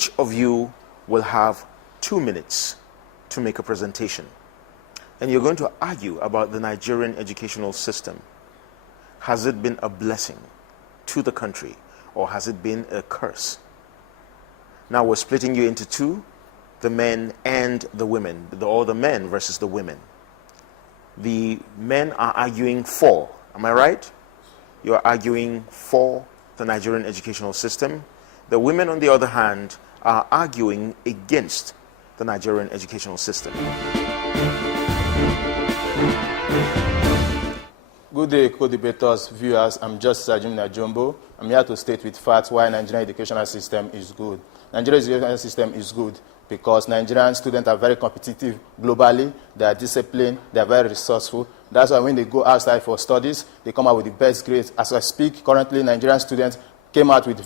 Each of you will have 2 minutes to make a presentation. And you're going to argue about the Nigerian educational system. Has it been a blessing to the country, or has it been a curse? Now we're splitting you into two, the men and the women, or the men versus the women. The men are arguing for, am I right? You're arguing for the Nigerian educational system. The women, on the other hand, are arguing against the Nigerian educational system. Good day, co-debaters, viewers. I'm Justice Ajim Najombo. I'm here to state with facts why Nigerian educational system is good. Nigerian educational system is good because Nigerian students are very competitive globally. They are disciplined. They are very resourceful. That's why when they go outside for studies, they come out with the best grades. As I speak, currently, Nigerian students came out with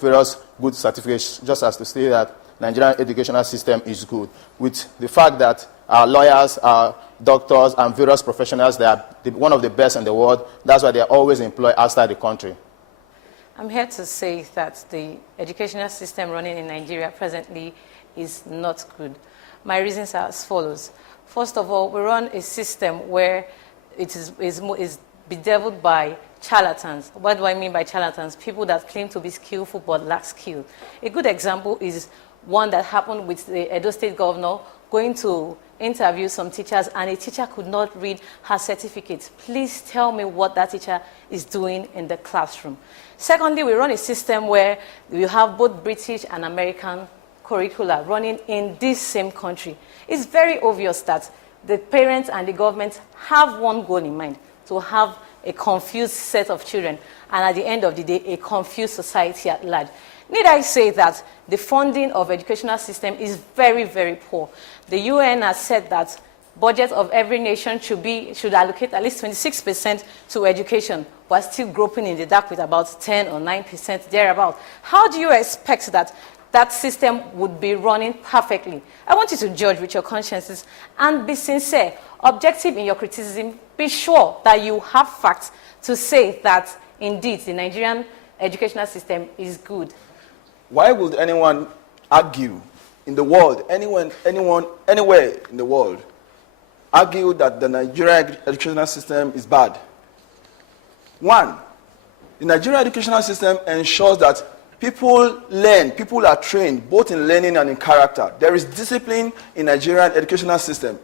various good certificates, just as to say that Nigerian educational system is good. With the fact that our lawyers, our doctors, and various professionals, they are one of the best in the world. That's why they are always employed outside the country. I'm here to say that the educational system running in Nigeria presently is not good. My reasons are as follows. First of all, we run a system where it is bedeviled by charlatans. What do I mean by charlatans? People that claim to be skillful but lack skill. A good example is one that happened with the Edo State governor going to interview some teachers, and a teacher could not read her certificate. Please tell me what that teacher is doing in the classroom. Secondly, we run a system where we have both British and American curricula running in this same country. It's very obvious that the parents and the government have one goal in mind, to have a confused set of children, and at the end of the day, a confused society at large. Need I say that the funding of educational system is very, very poor. The UN has said that budget of every nation should allocate at least 26% to education, while still groping in the dark with about 10 or 9% thereabout. How do you expect that that system would be running perfectly? I want you to judge with your consciences and be sincere, objective in your criticism. Be sure that you have facts to say that indeed the Nigerian educational system is good. Why would anyone argue in the world, anyone, anywhere in the world, argue that the Nigerian educational system is bad? One, the Nigerian educational system ensures that people learn, people are trained, both in learning and in character. There is discipline in Nigerian educational system.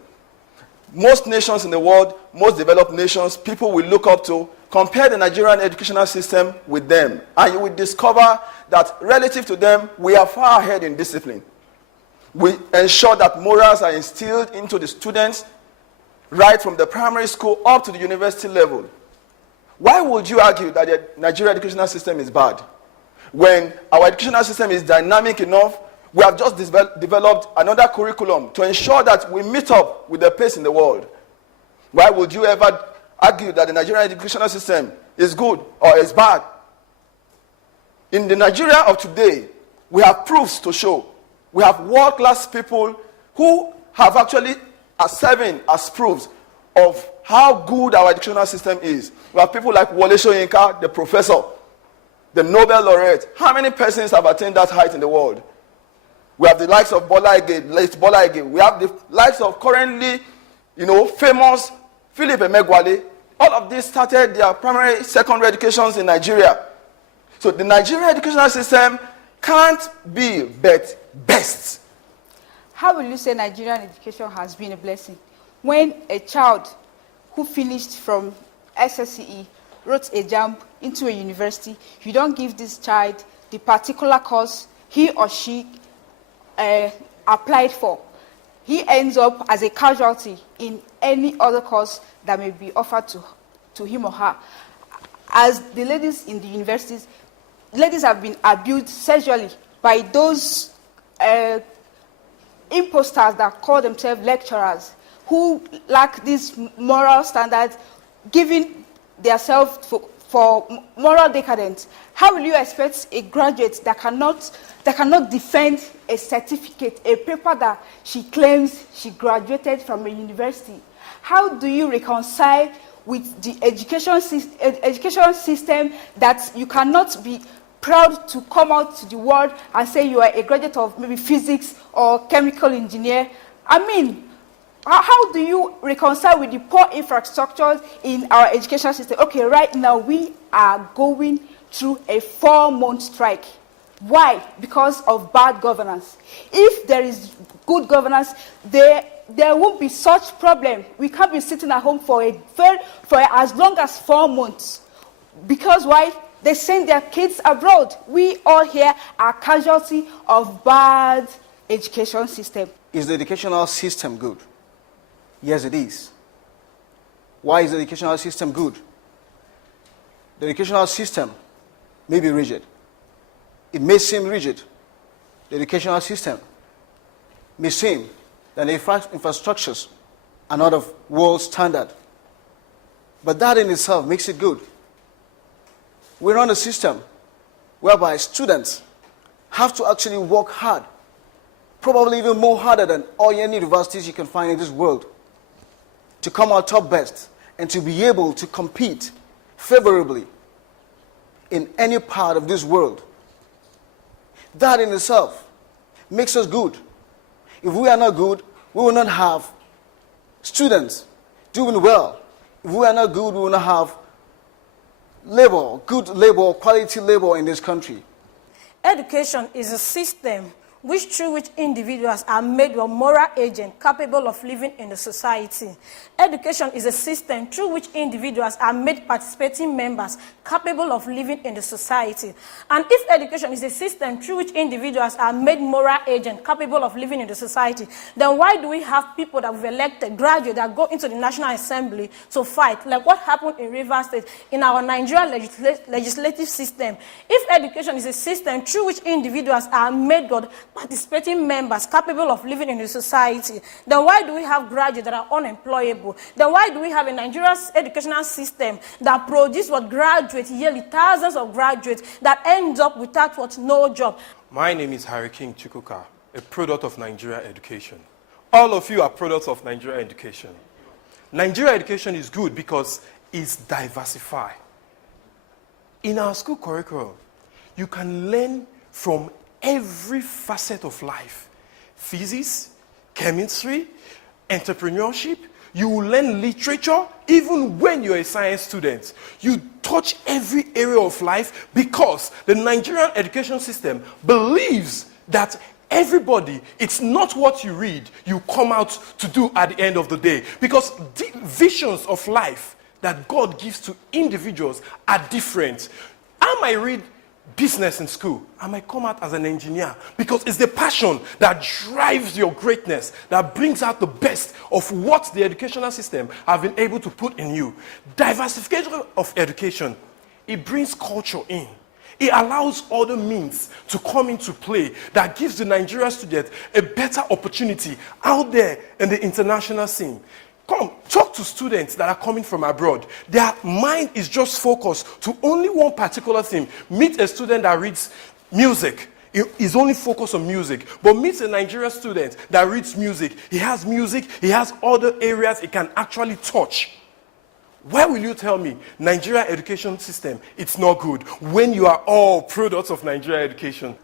Most nations in the world, most developed nations, people will look up to, compare the Nigerian educational system with them, and you will discover that relative to them, we are far ahead in discipline. We ensure that morals are instilled into the students right from the primary school up to the university level. Why would you argue that the Nigerian educational system is bad? When our educational system is dynamic enough, we have just developed another curriculum to ensure that we meet up with the pace in the world. Why would you ever argue that the Nigerian educational system is good or is bad? In the Nigeria of today, we have proofs to show. We have world-class people who have actually are serving as proofs of how good our educational system is. We have people like Wole Soyinka, the professor, the Nobel laureate. How many persons have attained that height in the world? We have the likes of Bola Ige, late Bola Ige. We have the likes of currently, famous Philip Emeagwali. All of these started their primary, secondary educations in Nigeria. So the Nigerian educational system can't be but best. How will you say Nigerian education has been a blessing when a child who finished from SSCE wrote a jump into a university, you don't give this child the particular course he or she applied for? He ends up as a casualty in any other course that may be offered to him or her. As the ladies in the universities, ladies have been abused sexually by those imposters that call themselves lecturers, who lack these moral standards, giving themselves for moral decadence. How will you expect a graduate that cannot defend a certificate, a paper that she claims she graduated from a university? How do you reconcile with the education system that you cannot be proud to come out to the world and say you are a graduate of maybe physics or chemical engineer. I mean, how do you reconcile with the poor infrastructures in our education system? Okay, right now we are going through a 4-month strike. Why? Because of bad governance. If there is good governance, there won't be such problem. We can't be sitting at home for as long as 4 months. Because why? They send their kids abroad. We all here are casualty of bad education system. Is the educational system good? Yes, it is. Why is the educational system good? The educational system may be rigid. It may seem rigid. The educational system may seem that the infrastructures are not of world standard. But that in itself makes it good. We run a system whereby students have to actually work hard, probably even more harder than all any universities you can find in this world, to come out top best and to be able to compete favorably in any part of this world. That in itself makes us good. If we are not good, we will not have students doing well. If we are not good, we will not have labor, good labor, quality labor in this country. Education is a system through which individuals are made a moral agent capable of living in the society. Education is a system through which individuals are made participating members capable of living in the society. And if education is a system through which individuals are made moral agents capable of living in the society, then why do we have people that we've elected, graduates, that go into the National Assembly to fight, like what happened in Rivers State, in our Nigerian legislative system? If education is a system through which individuals are made participating members capable of living in the society, then why do we have graduates that are unemployable? Then why do we have a Nigerian educational system that produces graduates yearly, thousands of graduates that end up without no job? My name is Harry King Chukwuka, a product of Nigeria education. All of you are products of Nigeria education. Nigeria education is good because it's diversified. In our school curriculum, you can learn from every facet of life. Physics, chemistry, entrepreneurship. You will learn literature even when you're a science student. You touch every area of life because the Nigerian education system believes that everybody, it's not what you read, you come out to do at the end of the day. Because the visions of life that God gives to individuals are different. I might read business in school, I might come out as an engineer because it's the passion that drives your greatness, that brings out the best of what the educational system have been able to put in you. Diversification of education, it brings culture in. It allows other means to come into play that gives the Nigerian student a better opportunity out there in the international scene. Come, talk to students that are coming from abroad. Their mind is just focused to only one particular thing. Meet a student that reads music. He is only focused on music. But meet a Nigerian student that reads music. He has other areas he can actually touch. Why will you tell me Nigeria education system, it's not good when you are all products of Nigeria education?